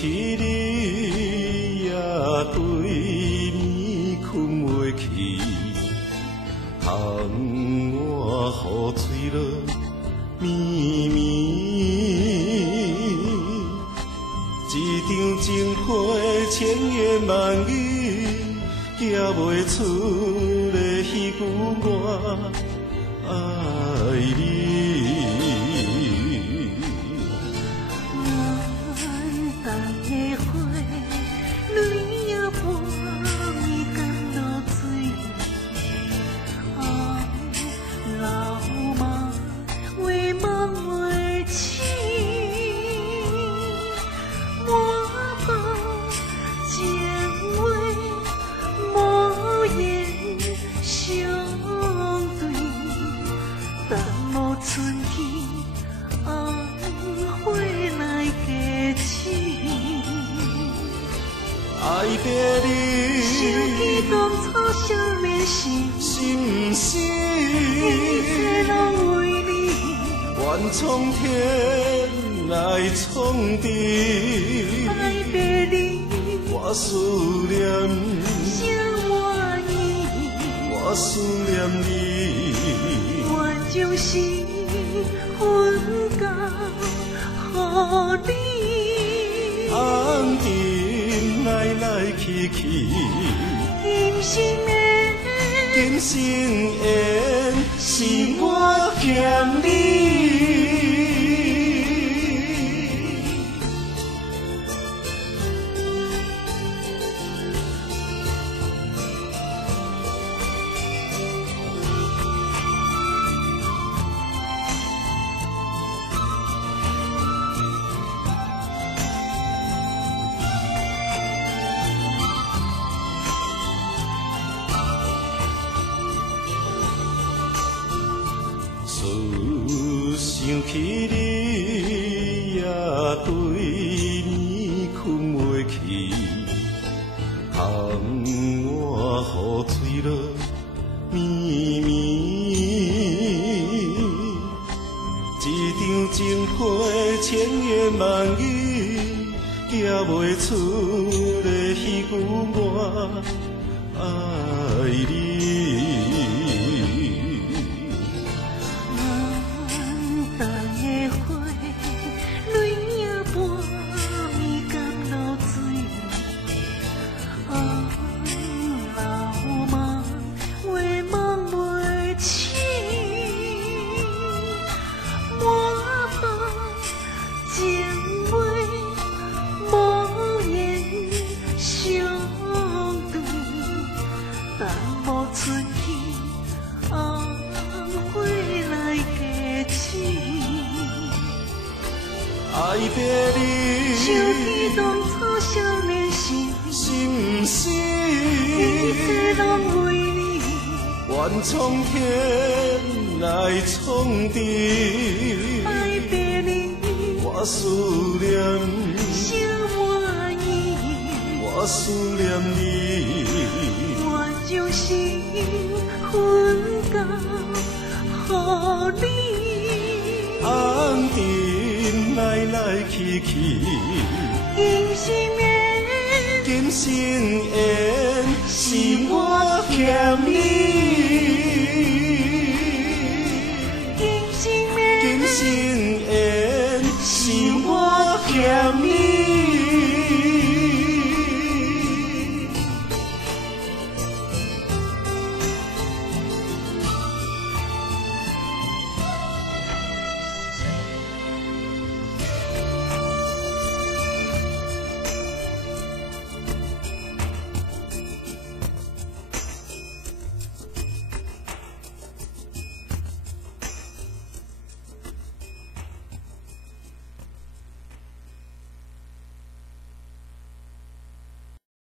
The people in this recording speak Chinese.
起你，也对面困袂去，窗外雨水落绵绵，一场情花千言万语，寄袂出的迄句我爱你。爱别离，想起当初少年时，心事，一切拢为你，愿从天来从地。爱别离，我思念，想我意，我思念你，愿将心分交予你。红尘来来去去，今生缘，今生缘是我欠你。想起你，也对面困袂去，窗外雨水落绵绵，一场情花千言万语，寄袂出的迄句我爱你。爱别离，想起当初少年时，心事，一切拢为你，愿从天来从地。爱别离，我思念，想我意，我思念你，愿将心分交予你。红尘来来去去，今生缘，今生缘是我欠你。